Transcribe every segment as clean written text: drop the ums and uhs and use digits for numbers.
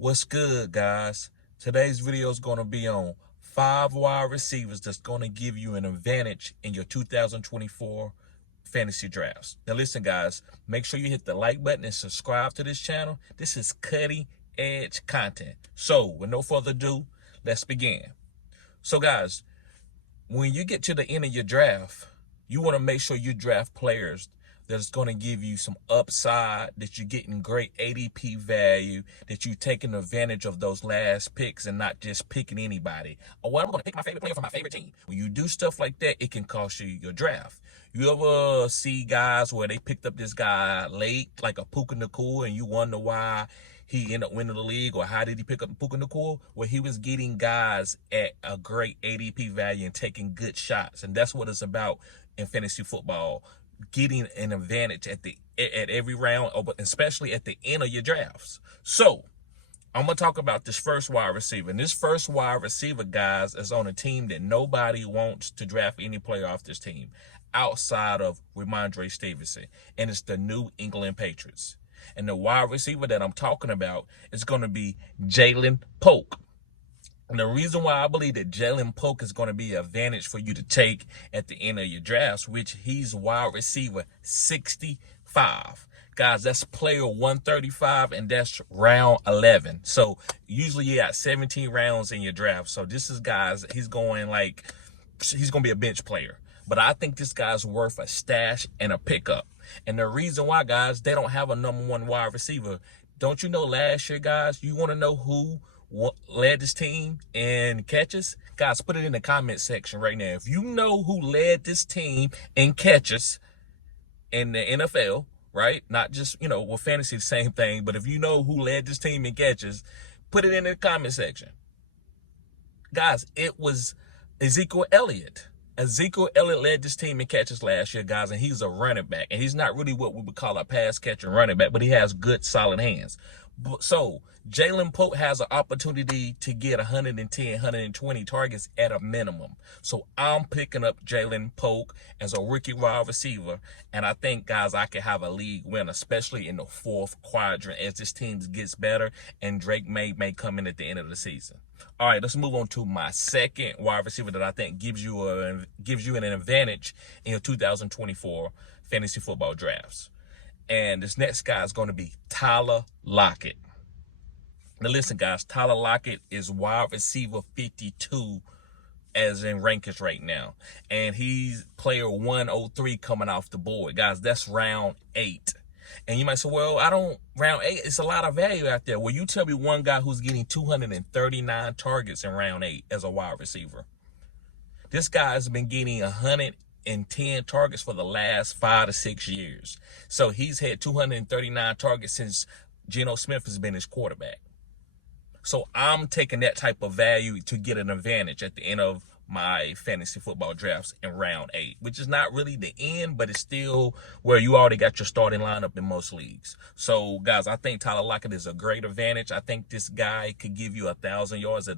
What's good, guys? Today's video is going to be on 5 wide receivers that's going to give you an advantage in your 2024 fantasy drafts. Now listen, guys, make sure you hit the like button and subscribe to this channel. This is cutting edge content. So with no further ado, let's begin. So guys, when you get to the end of your draft, you want to make sure you draft players that's going to give you some upside, that you're getting great ADP value, that you're taking advantage of those last picks and not just picking anybody. Oh, well, I'm going to pick my favorite player from my favorite team. When you do stuff like that, it can cost you your draft. You ever see guys where they picked up this guy late, like a Polk, and you wonder why he ended up winning the league, or how did he pick up Polk? Well, he was getting guys at a great ADP value and taking good shots, and that's what it's about in fantasy football. Getting an advantage at every round, but especially at the end of your drafts. So I'm gonna talk about this first wide receiver. And this first wide receiver, guys, is on a team that nobody wants to draft any player off this team outside of Ramondre Stevenson, and it's the New England Patriots. And the wide receiver that I'm talking about is going to be Jaylen Polk. And the reason why I believe that Jaylen Polk is going to be an advantage for you to take at the end of your drafts, which he's wide receiver 65. Guys, that's player 135, and that's round 11. So usually you got 17 rounds in your draft. So this is, guys, he's going to be a bench player. But I think this guy's worth a stash and a pickup. And the reason why, guys, they don't have a number one wide receiver. Don't you know last year, guys, you want to know who led this team in catches? Guys, put it in the comment section right now. If you know who led this team in catches in the NFL, right? Not just, with fantasy, the same thing. But if you know who led this team in catches, put it in the comment section. Guys, it was Ezekiel Elliott. Ezekiel Elliott led this team in catches last year, guys, and he's a running back. And he's not really what we would call a pass-catching running back, but he has good, solid hands. So Jaylen Polk has an opportunity to get 110, 120 targets at a minimum. So I'm picking up Jaylen Polk as a rookie wide receiver, and I think, guys, I can have a league win, especially in the fourth quadrant as this team gets better and Drake may come in at the end of the season. All right, let's move on to my second wide receiver that I think gives you an advantage in your 2024 fantasy football drafts. And this next guy is going to be Tyler Lockett. Now listen, guys, Tyler Lockett is wide receiver 52 as in rankings right now. And he's player 103 coming off the board. Guys, that's round 8. And you might say, well, round 8, it's a lot of value out there. Well, you tell me one guy who's getting 239 targets in round 8 as a wide receiver. This guy has been getting 110 targets for the last 5 to 6 years. So he's had 239 targets since Geno Smith has been his quarterback. So I'm taking that type of value to get an advantage at the end of my fantasy football drafts in round 8, which is not really the end, but it's still where you already got your starting lineup in most leagues. So, guys, I think Tyler Lockett is a great advantage. I think this guy could give you 1,000 yards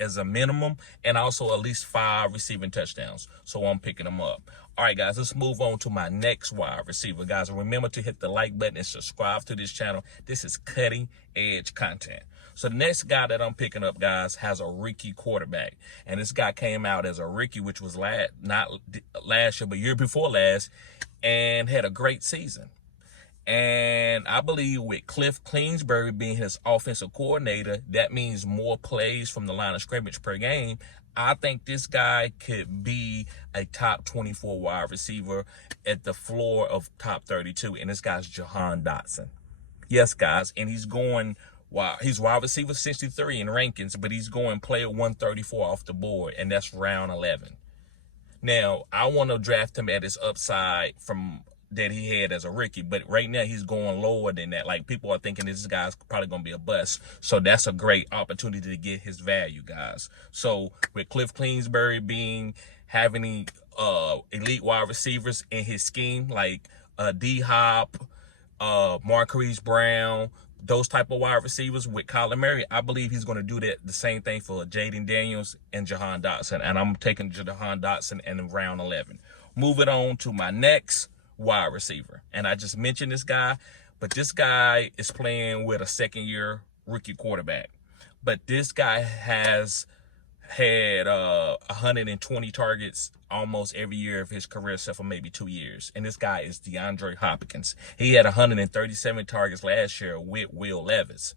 as a minimum, and also at least 5 receiving touchdowns. So I'm picking him up. All right, guys, let's move on to my next wide receiver. Guys, remember to hit the like button and subscribe to this channel. This is cutting edge content. So the next guy that I'm picking up, guys, has a rookie quarterback. And this guy came out as a rookie, which was not last year, but year before last, and had a great season. And I believe with Cliff Kingsbury being his offensive coordinator, that means more plays from the line of scrimmage per game. I think this guy could be a top 24 wide receiver at the floor of top 32. And this guy's Jahan Dotson. Yes, guys. And he's going... Wow, he's wide receiver 63 in rankings, but he's going player 134 off the board, and that's round 11. Now, I want to draft him at his upside from that he had as a rookie, but right now he's going lower than that. Like, people are thinking this guy's probably going to be a bust, so that's a great opportunity to get his value, guys. So with Cliff Kingsbury having elite wide receivers in his scheme, like D-Hop, Marquise Brown, those type of wide receivers with Kyler Murray, I believe he's going to do the same thing for Jaden Daniels and Jahan Dotson. And I'm taking Jahan Dotson in round 11. Moving on to my next wide receiver. And I just mentioned this guy, but this guy is playing with a second-year rookie quarterback. But this guy has had 120 targets almost every year of his career, except for maybe 2 years. And this guy is DeAndre Hopkins. He had 137 targets last year with Will Levis.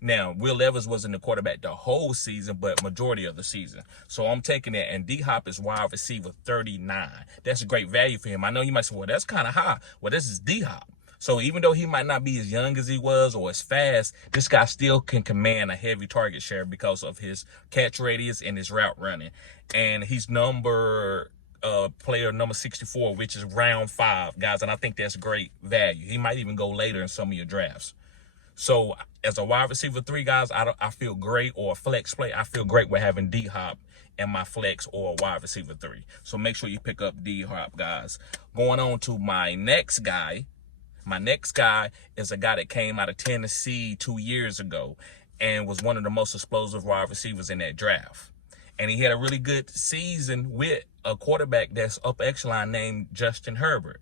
Now, Will Levis wasn't the quarterback the whole season, but majority of the season. So I'm taking that. And D-Hop is wide receiver 39. That's a great value for him. I know you might say, well, that's kind of high. Well, this is D-Hop. So even though he might not be as young as he was or as fast, this guy still can command a heavy target share because of his catch radius and his route running. And he's player number 64, which is round 5, guys. And I think that's great value. He might even go later in some of your drafts. So as a wide receiver 3, guys, I feel great, or a flex play, I feel great with having D-Hop in my flex or a wide receiver 3. So make sure you pick up D-Hop, guys. Going on to my next guy. My next guy is a guy that came out of Tennessee 2 years ago and was one of the most explosive wide receivers in that draft. And he had a really good season with a quarterback that's up echelon named Justin Herbert.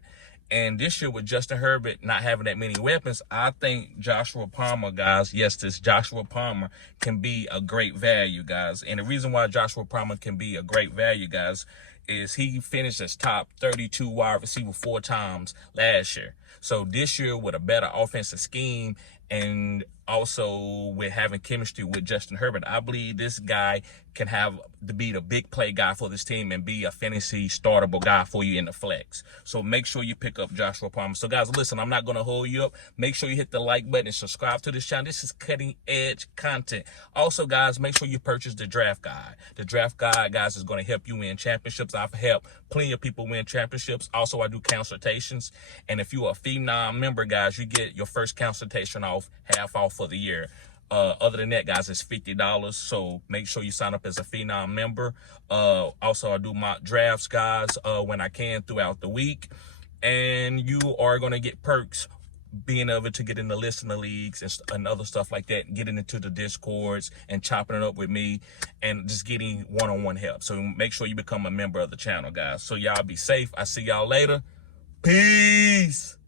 And this year with Justin Herbert not having that many weapons, I think Joshua Palmer, guys, yes, this Joshua Palmer can be a great value, guys. And the reason why Joshua Palmer can be a great value, guys, is he finished as top 32 wide receiver 4 times last year. So this year with a better offensive scheme and also with having chemistry with Justin Herbert, I believe this guy can be the big play guy for this team and be a fantasy startable guy for you in the flex. So make sure you pick up Joshua Palmer. So guys, listen, I'm not going to hold you up. Make sure you hit the like button and subscribe to this channel. This is cutting edge content. Also, guys, make sure you purchase the draft guide. The draft guide, guys, is going to help you win championships. I've helped plenty of people win championships. Also, I do consultations. And if you're a Phenom member, guys, you get your first consultation half off for the year. Other than that, guys, it's $50. So make sure you sign up as a Phenom member. Also, I do mock drafts, guys, when I can throughout the week. And you are going to get perks being able to get in the listener leagues and other stuff like that, getting into the Discords and chopping it up with me and just getting one-on-one help. So make sure you become a member of the channel, guys. So y'all be safe. I see y'all later. Peace.